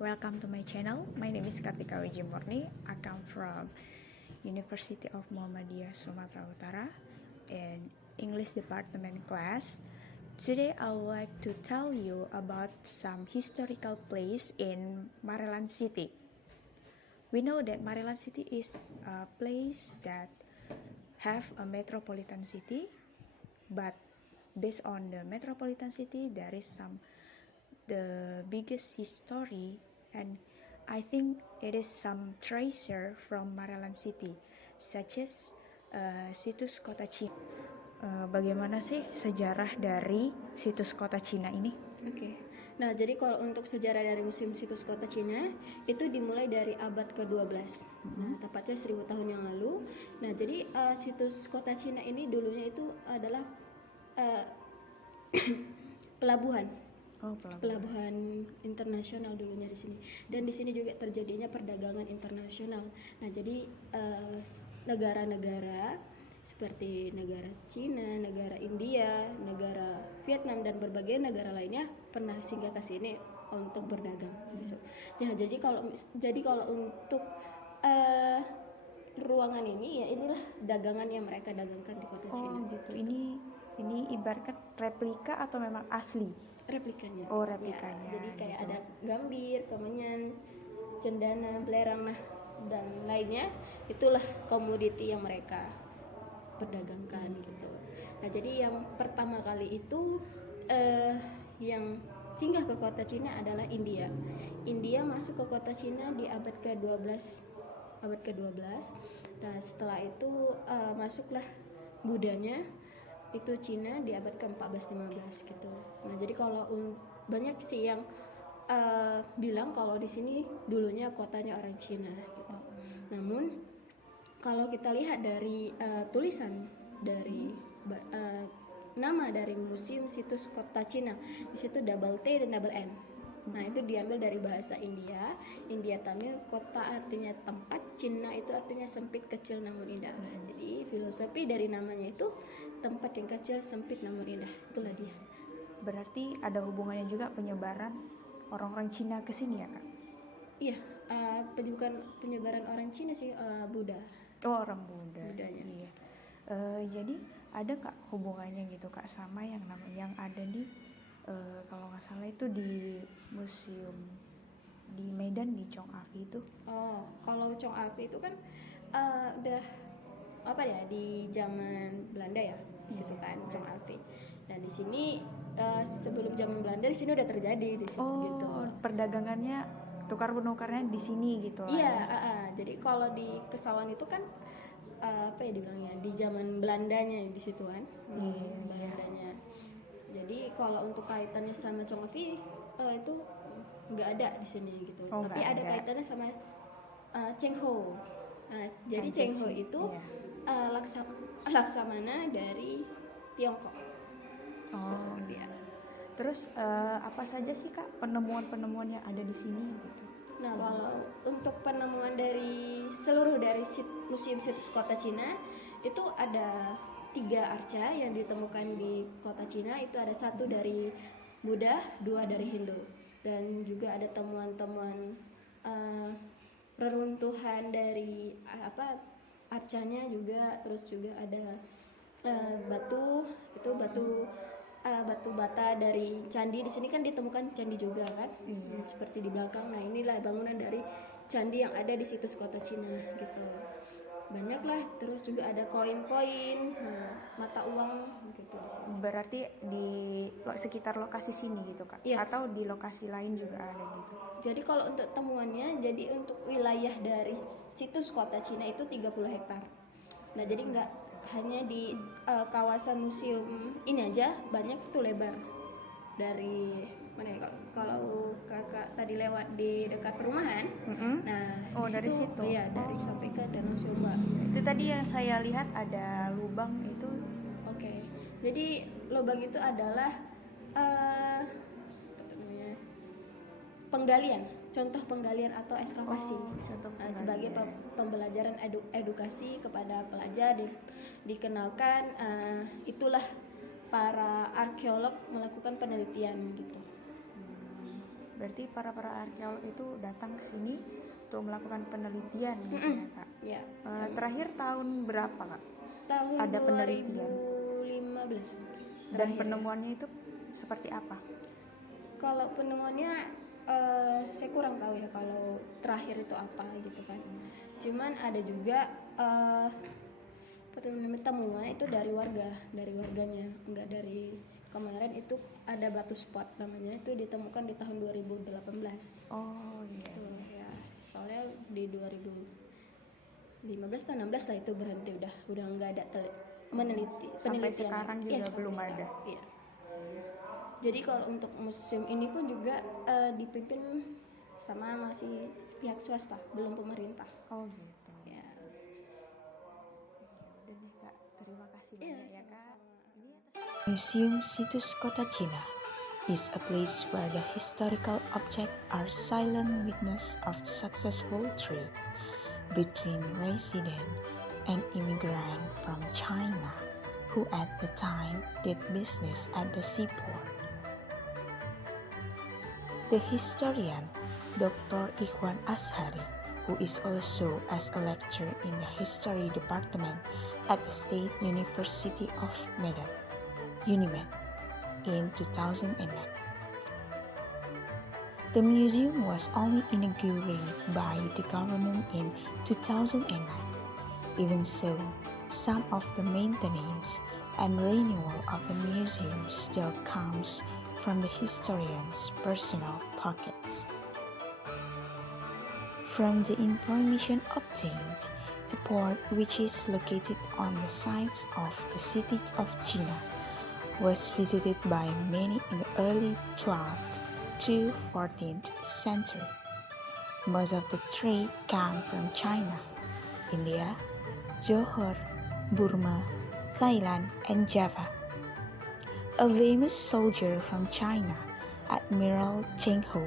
Welcome to my channel. My name is Kartika Wijimurni. I come from University of Muhammadiyah Sumatera Utara in English department class. Today I would like to tell you about some historical place in Maryland City. We know that Maryland City is a place that have a metropolitan city, but based on the metropolitan city there is the biggest history, and I think it is some treasure from Maryland City, such as situs kota Cina. Bagaimana sih sejarah dari situs kota Cina ini? Oke. Nah, jadi kalau untuk sejarah dari Museum Situs Kota Cina itu dimulai dari abad ke-12. Nah, tepatnya 1000 tahun yang lalu. Nah, jadi situs Kota Cina ini dulunya itu adalah pelabuhan. Pelabuhan internasional dulunya di sini. Dan di sini juga terjadinya perdagangan internasional. Nah, jadi negara-negara seperti negara Cina, negara India, negara Vietnam dan berbagai negara lainnya pernah singgah ke sini untuk berdagang. Nah, jadi kalau untuk ruangan ini ya inilah dagangan yang mereka dagangkan di kota Cina. Oh gitu. Ini ibaratkan replika atau memang asli? Replikanya. Oh, replikanya. Ya, jadi kayak gitu. ada gambir, kemenyan, cendana, belerang dan lainnya. Itulah komoditi yang mereka perdagangkan gitu. Nah, jadi yang pertama kali itu yang singgah ke kota Cina adalah India. India masuk ke kota Cina di abad ke-12. Nah, setelah itu masuklah Budanya itu Cina di abad ke-14-15 gitu. Nah, jadi kalau banyak sih yang bilang kalau di sini dulunya kotanya orang Cina gitu. Namun kalau kita lihat dari tulisan dari nama dari Museum Situs Kota Cina, di situ double T dan double N. Nah, itu diambil dari bahasa India Tamil, kota artinya tempat, Cina itu artinya sempit, kecil namun indah. Jadi filosofi dari namanya itu tempat yang kecil, sempit namun indah. Itulah dia. Berarti ada hubungannya juga penyebaran orang-orang Cina ke sini ya, Kak? Iya, bukan penyebaran orang Cina sih, Buddha. Oh, orang Buddha. Budanya. Iya. Jadi ada Kak hubungannya gitu Kak sama yang ada di kalau nggak salah itu di museum di Medan di Chong Afi itu? Oh, kalau Chong Afi itu kan udah apa ya, di zaman Belanda ya di situ kan Chong Afi. Dan di sini sebelum zaman Belanda di sini udah terjadi di situ gitu. Perdagangannya tukar menukarnya di sini gitu lah. Iya, ya. jadi kalau di Kesawan itu kan apa ya dibilangnya, di zaman Belandanya di situ kan. Belandanya. Jadi kalau untuk kaitannya sama Chong Afi itu nggak ada di sini gitu. Tapi ada kaitannya sama Cheng Ho. Jadi Cheng Ho itu laksamana dari Tiongkok. Oh dia. Terus apa saja sih Kak penemuan-penemuan yang ada di sini gitu? Nah, kalau untuk penemuan dari seluruh dari Museum Situs Kota Cina itu ada 3 arca yang ditemukan di kota Cina. Itu ada 1 dari Buddha, 2 dari Hindu, dan juga ada temuan-temuan reruntuhan dari arcanya juga. Terus juga ada batu bata dari candi. Di sini kan ditemukan candi juga kan, seperti di belakang. Nah, inilah bangunan dari candi yang ada di situs kota Cina gitu. Banyak lah. Terus juga ada koin-koin, mata uang gitu di sini. Berarti di sekitar lokasi sini gitu Kak? Iya. Atau di lokasi lain juga ada gitu? Jadi kalau untuk temuannya, jadi untuk wilayah dari situs kota Cina itu 30 hektar. Nah, jadi nggak hanya di kawasan museum ini aja, banyak tuh lebar. Dari mana ya, kalau kakak tadi lewat di dekat perumahan, nah dari situ? Ya, dari sampai ke Danau Sumba. Itu tadi yang saya lihat ada lubang itu. Oke. Jadi lubang itu adalah penggalian, contoh penggalian atau ekskavasi. Sebagai pembelajaran edukasi kepada pelajar, dikenalkan itulah para arkeolog melakukan penelitian gitu. Berarti para arkeolog itu datang ke sini untuk melakukan penelitian gitu ya Kak. Ya. Terakhir tahun berapa Kak? Tahun Ada penelitian. 2015 mungkin. Dan Terakhir. penemuannya itu seperti apa? Kalau penemuannya saya kurang tahu ya kalau terakhir itu apa gitu kan. Cuman ada juga temuan itu dari warganya, enggak dari kemarin. Itu ada batu spot namanya, itu ditemukan di tahun 2018. Oh iya. Gitu ya. Soalnya di 2015 atau 16 lah itu berhenti, udah enggak ada penelitian. Sampai sekarang juga Iya, belum sampai ada. sekarang, iya. Jadi kalau untuk museum ini pun juga dipimpin sama masih pihak swasta, belum pemerintah. Oh gitu. Ya. Udah nih Kak, terima kasih Iya, banyak ya Kak. sama-sama. Museum Situs Kota Cina is a place where the historical objects are silent witness of successful trade between resident and immigrant from China who at the time did business at the seaport. The historian Dr. Ikhwan Ashari, who is also as a lecturer in the history department at the State University of Medan, UNIMED, in 2009. The museum was only inaugurated by the government in 2009. Even so, some of the maintenance and renewal of the museum still comes from the historian's personal pockets. From the information obtained, the port, which is located on the sites of the city of China, was visited by many in the early 12th to 14th century. Most of the trade came from China, India, Johor, Burma, Thailand, and Java. A famous soldier from China, Admiral Cheng Ho,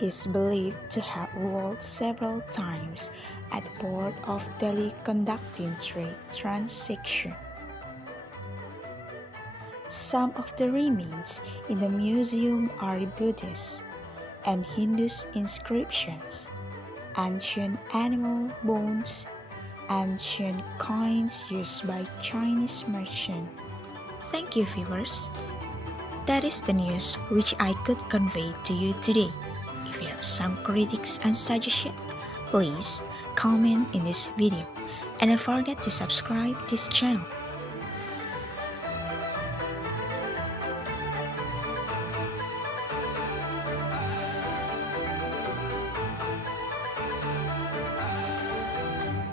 is believed to have ruled several times at the port of Delhi conducting trade transactions. Some of the remains in the museum are Buddhist and Hindu inscriptions, ancient animal bones, ancient coins used by Chinese merchants. Thank you, viewers. That is the news which I could convey to you today. If you have some critics and suggestions, please comment in this video and don't forget to subscribe this channel.